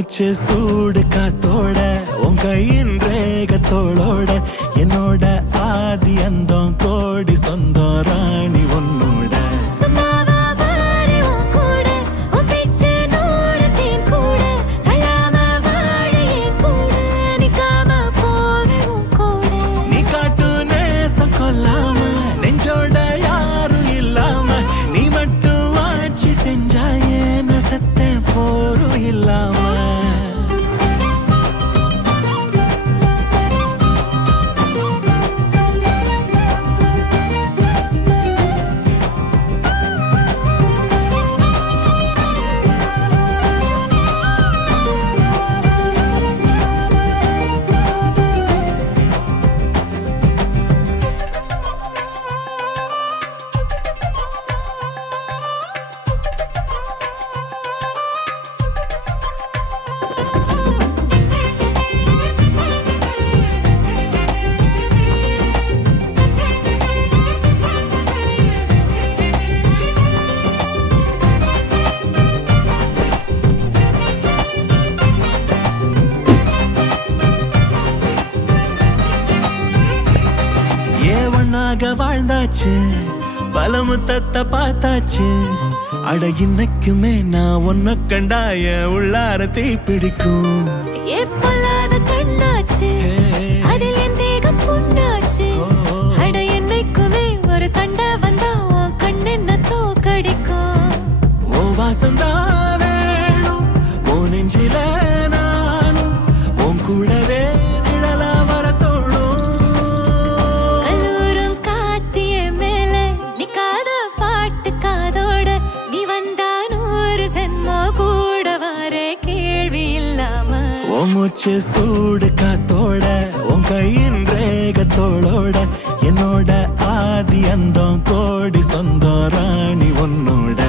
மூச்சு சூடு காத்தோட உன் கையின் ரேகத்தோளோட என்னோட ஆதி அந்தம் கோடி சொந்தம் ராணி உன்னோட நீ காட்டு நேசம் கொல்லாம நெஞ்சோட யாரும் இல்லாம நீ மட்டும் ஆட்சி செஞ்சாயே நசத்தேன் போரும் இல்லாம வாழ்ந்தாச்சு பல முத்தத்தை பார்த்தாச்சு அட இன்னைக்குமே நான் ஒன்ன கண்டாய உள்ளார தீ பிடிக்கும் கண்ணாச்சு அதில் என் தேகம் புண்ணாச்சு அட என்னைக்குமே ஒரு சண்டை வந்தா உன் கண் என்ன தோக்கடிக்கும் ஓ வாசந்தா வேணும் ஓ நெஞ்சில நானும் உன் கூடவே நிழலா வர மூச்சு சூடு காத்தோட உன் கையின் ரேகத்தோளோட என்னோட ஆதி அந்தம் கோடி சொந்தம் ராணி உன்னோட